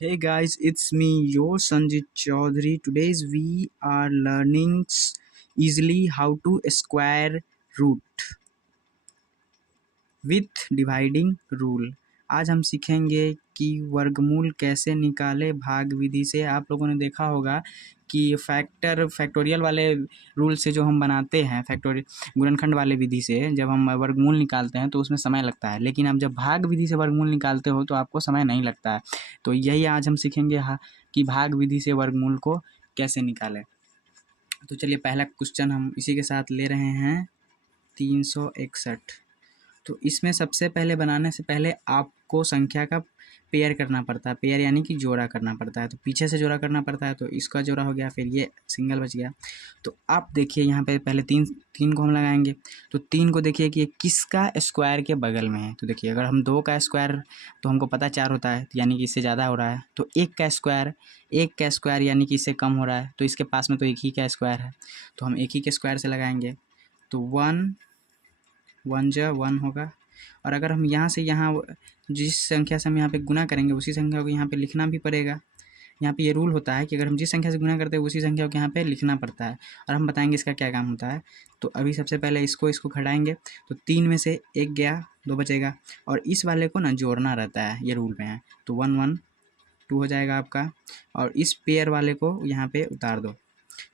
Hey guys, it's me, your Sanjit Chaudhary. Today's we are learning easily how to square root with dividing rule. आज हम सीखेंगे कि वर्गमूल कैसे निकाले भाग विधि से। आप लोगों ने देखा होगा कि फैक्टोरियल वाले रूल से जो हम बनाते हैं, गुणनखंड वाले विधि से जब हम वर्गमूल निकालते हैं तो उसमें समय लगता है, लेकिन अब जब भाग विधि से वर्गमूल निकालते हो तो आपको समय नहीं लगता है। तो यही आज हम सीखेंगे कि भाग विधि से वर्गमूल को कैसे निकालें। तो चलिए, पहला क्वेश्चन हम इसी के साथ ले रहे हैं, 361। तो इसमें सबसे पहले बनाने से पहले आपको संख्या का पेयर करना पड़ता है। पेयर यानी कि जोड़ा करना पड़ता है। तो पीछे से जोड़ा करना पड़ता है, तो इसका जोड़ा हो गया, फिर ये सिंगल बच गया। तो आप देखिए यहाँ पे पहले तीन को हम लगाएंगे। तो तीन को देखिए कि ये किसका स्क्वायर के बगल में है। तो देखिए, अगर हम 2 का स्क्वायर तो हमको पता 4 होता है, यानी कि इससे ज़्यादा हो रहा है। तो 1 का स्क्वायर यानी कि इससे कम हो रहा है, तो इसके पास में तो 1 ही का स्क्वायर है, तो हम 1 ही के स्क्वायर से लगाएंगे। तो 1 जा 1 होगा। और अगर हम यहाँ से यहाँ जिस संख्या से हम यहाँ पे गुना करेंगे उसी संख्या को यहाँ पे लिखना भी पड़ेगा। यहाँ पे ये रूल होता है कि अगर हम जिस संख्या से गुना करते हैं उसी संख्या को यहाँ पे लिखना पड़ता है, और हम बताएंगे इसका क्या काम होता है। तो अभी सबसे पहले इसको घटाएंगे। तो 3 में से 1 गया, 2 बचेगा, और इस वाले को ना जोड़ना रहता है, ये रूल में है। तो 1 1 2 हो जाएगा आपका, और इस पेयर वाले को यहाँ पे उतार दो।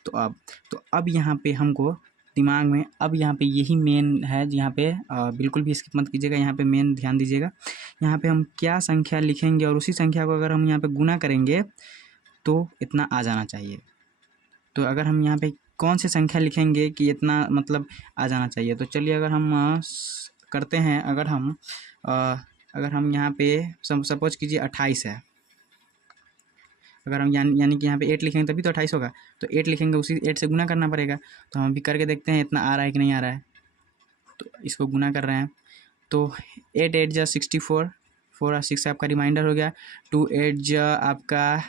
तो अब यहाँ पे हमको दिमाग में, अब यहाँ पे यही मेन है, यहाँ पे बिल्कुल भी स्किप मत कीजिएगा, यहाँ पे मेन ध्यान दीजिएगा। यहाँ पे हम क्या संख्या लिखेंगे और उसी संख्या को अगर हम यहाँ पे गुना करेंगे तो इतना आ जाना चाहिए। तो अगर हम यहाँ पे कौन सी संख्या लिखेंगे कि इतना मतलब आ जाना चाहिए। तो चलिए, अगर हम करते हैं, अगर हम यहाँ पे सपोज कीजिए 28 है। अगर हम यानी कि यहाँ पे 8 लिखेंगे तभी तो 28 होगा। तो 8 लिखेंगे, उसी 8 से गुना करना पड़ेगा। तो हम अभी करके देखते हैं इतना आ रहा है कि नहीं आ रहा है। तो इसको गुना कर रहे हैं। तो 8 8 जा 64, 4 और 6 आपका रिमाइंडर हो गया। 2 8 जा आपका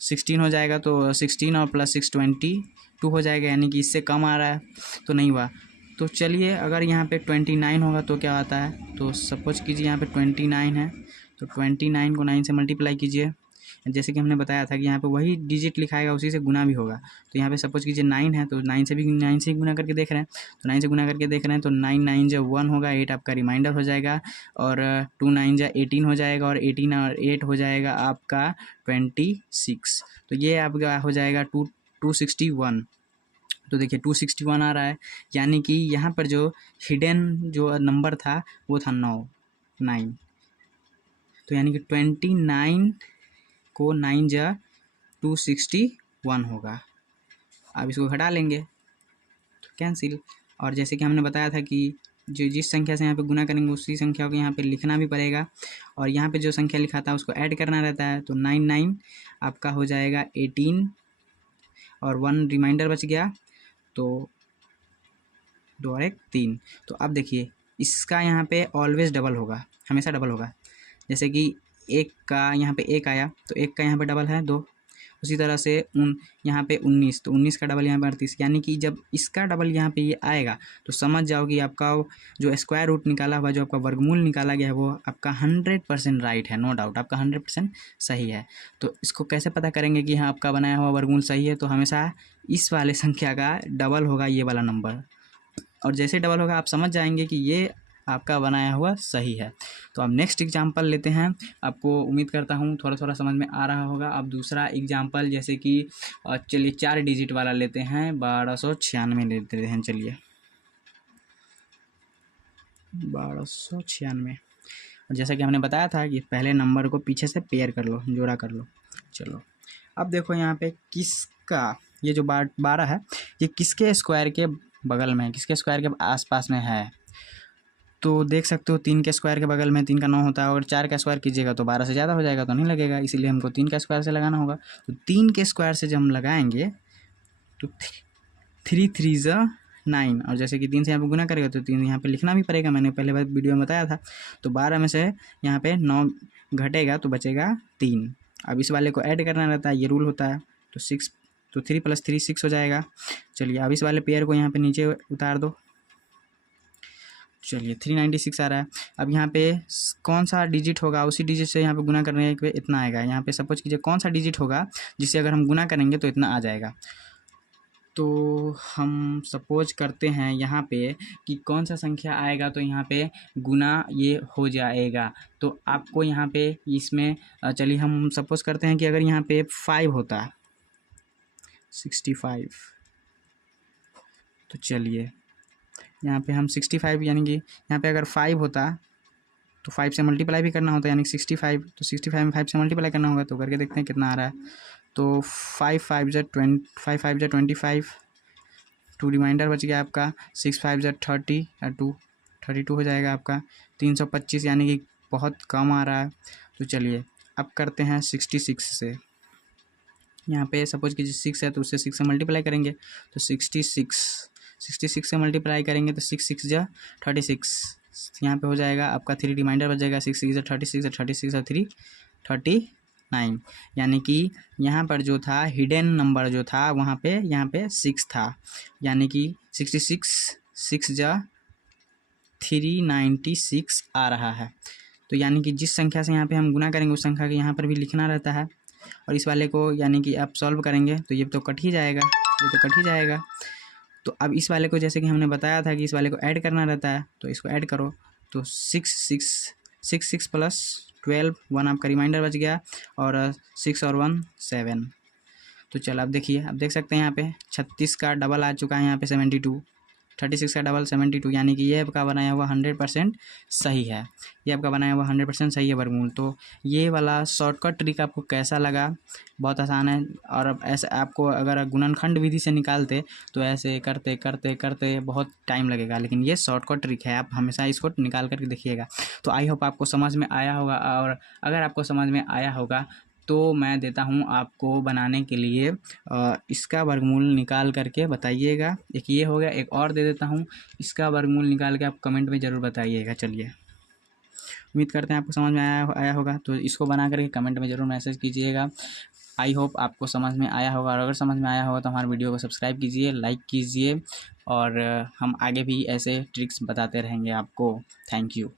16 हो जाएगा। तो 16 और प्लस 6 22 हो जाएगा, यानी कि इससे कम आ रहा है, तो नहीं हुआ। तो चलिए, अगर यहाँ पे 29 होगा तो क्या आता है। तो सपोज कीजिए यहाँ पे 29 है, तो 29 को 9 से मल्टीप्लाई कीजिए। जैसे कि हमने बताया था कि यहाँ पे वही डिजिट लिखाएगा, उसी से गुना भी होगा। तो यहाँ पे सपोज कीजिए 9 है, तो 9 से ही गुना करके देख रहे हैं। तो 9 से गुना करके देख रहे हैं, तो 9 9 जा 1 होगा, 8 आपका रिमाइंडर हो जाएगा, और 2 9 जा 18 हो जाएगा, और 18 और 8 हो जाएगा आपका 26। तो ये आपका हो जाएगा 261। तो देखिए 261 आ रहा है, यानी कि यहाँ पर जो हिडन जो नंबर था वो था 9। तो यानी कि 29 को 9 जा 261 होगा। अब इसको घटा लेंगे तो कैंसिल। और जैसे कि हमने बताया था कि जिस संख्या से यहाँ पे गुना करेंगे उसी संख्या को यहाँ पे लिखना भी पड़ेगा, और यहाँ पे जो संख्या लिखा था उसको ऐड करना रहता है। तो 9 9 आपका हो जाएगा 18, और 1 रिमाइंडर बच गया, तो 2 और 1 3। तो अब देखिए, इसका यहाँ पे ऑलवेज डबल होगा, हमेशा डबल होगा। जैसे कि 1 का यहाँ पे 1 आया, तो 1 का यहाँ पे डबल है 2। उसी तरह से यहाँ पे 19, तो 19 का डबल यहाँ पे 38। यानी कि जब इसका डबल यहाँ पे ये आएगा तो समझ जाओ कि आपका जो स्क्वायर रूट निकाला हुआ, जो आपका वर्गमूल निकाला गया है, वो आपका 100% राइट है, नो डाउट आपका 100% सही है। तो इसको कैसे पता करेंगे कि हाँ आपका बनाया हुआ वर्गमूल सही है। तो हमेशा इस वाले संख्या का डबल होगा ये वाला नंबर, और जैसे डबल होगा आप समझ जाएंगे कि ये आपका बनाया हुआ सही है। तो अब नेक्स्ट एग्जांपल लेते हैं। आपको उम्मीद करता हूँ थोड़ा थोड़ा समझ में आ रहा होगा। अब दूसरा एग्जांपल, जैसे कि चलिए 4 डिजिट वाला लेते हैं, 1296 लेते हैं। चलिए 1296। और जैसा कि हमने बताया था कि पहले नंबर को पीछे से पेयर कर लो, जोड़ा कर लो। चलो, अब देखो यहाँ पे किसका, ये जो 12 है ये किसके स्क्वायर के बगल में है, किसके स्क्वायर के आसपास में है। तो देख सकते हो 3 के स्क्वायर के बगल में 3 का 9 होता है, और 4 का स्क्वायर कीजिएगा तो 12 से ज़्यादा हो जाएगा, तो नहीं लगेगा, इसीलिए हमको 3 का स्क्वायर से लगाना होगा। तो 3 के स्क्वायर से जब हम लगाएंगे तो 3 3 ज़ा 9, और जैसे कि 3 से यहाँ पे गुना करेगा तो 3 यहाँ पे लिखना भी पड़ेगा, मैंने पहले बार वीडियो में बताया था। तो 12 में से यहाँ पे 9 घटेगा तो बचेगा 3। अब इस वाले को ऐड करना रहता है, ये रूल होता है। तो 6, तो 3 + 3 6 हो जाएगा। चलिए, अब इस वाले पेयर को यहाँ पे नीचे उतार दो। चलिए 396 आ रहा है। अब यहाँ पे कौन सा डिजिट होगा, उसी डिजिट से यहाँ पे गुना करने पे इतना आएगा। यहाँ पे सपोज कीजिए कौन सा डिजिट होगा जिससे अगर हम गुना करेंगे तो इतना आ जाएगा। तो हम सपोज करते हैं यहाँ पे कि कौन सा संख्या आएगा तो यहाँ पे गुना ये हो जाएगा। तो आपको यहाँ पे इसमें चलिए हम सपोज करते हैं कि अगर यहाँ पे 5 होता 65, तो चलिए यहाँ पे हम 65 यानी कि यहाँ पे अगर 5 होता तो 5 से मल्टीप्लाई भी करना होता, यानी 65, तो 65 में 5 से मल्टीप्लाई करना होगा। तो करके देखते हैं कितना आ रहा है। तो 5 5 जा 25, 2 रिमाइंडर बच गया आपका, 6 5 जा 30 या 32 हो जाएगा आपका। 325 यानी कि बहुत कम आ रहा है। तो चलिए अब करते हैं 66 से। यहाँ पे सपोज कीजिए 6 है तो उससे 6 से मल्टीप्लाई करेंगे, तो 66 से मल्टीप्लाई करेंगे तो 6 6 जा 36, यहाँ पे हो जाएगा आपका 3 रिमाइंडर बच जाएगा, 6 6 जा 36 36 और 3 39, यानी कि यहाँ पर जो था हिडन नंबर जो था वहाँ पे यहाँ पे 6 था, यानी कि 66 6 जा 396 आ रहा है। तो यानी कि जिस संख्या से यहाँ पे हम गुना करेंगे उस संख्या के यहाँ पर भी लिखना रहता है। और इस वाले को यानी कि आप सॉल्व करेंगे तो ये तो कट ही जाएगा, ये तो कट ही जाएगा। तो अब इस वाले को जैसे कि हमने बताया था कि इस वाले को ऐड करना रहता है, तो इसको ऐड करो तो 6 प्लस 12 1 आपका रिमाइंडर बच गया, और 6 और 1 7। तो चलो अब देखिए, अब देख सकते हैं यहाँ पे 36 का डबल आ चुका है, यहाँ पे 72, 36 का डबल 72, यानी कि ये आपका बनाया हुआ 100% सही है। ये आपका बनाया हुआ 100% सही है वर्गमूल। तो ये वाला शॉर्टकट ट्रिक आपको कैसा लगा? बहुत आसान है। और अब ऐसे आपको अगर गुणनखंड विधि से निकालते तो ऐसे करते करते करते बहुत टाइम लगेगा, लेकिन ये शॉर्टकट ट्रिक है, आप हमेशा इसको निकाल करके देखिएगा। तो आई होप आपको समझ में आया होगा, और अगर आपको समझ में आया होगा तो मैं देता हूँ आपको बनाने के लिए इसका वर्गमूल निकाल करके बताइएगा। एक ये हो गया, एक और दे देता हूँ, इसका वर्गमूल निकाल के आप कमेंट में ज़रूर बताइएगा। चलिए, उम्मीद करते हैं आपको समझ में आया होगा, तो इसको बना करके कमेंट में ज़रूर मैसेज कीजिएगा। आई होप आपको समझ में आया होगा, और अगर समझ में आया होगा तो हमारे वीडियो को सब्सक्राइब कीजिए, लाइक कीजिए, और हम आगे भी ऐसे ट्रिक्स बताते रहेंगे आपको। Thank you.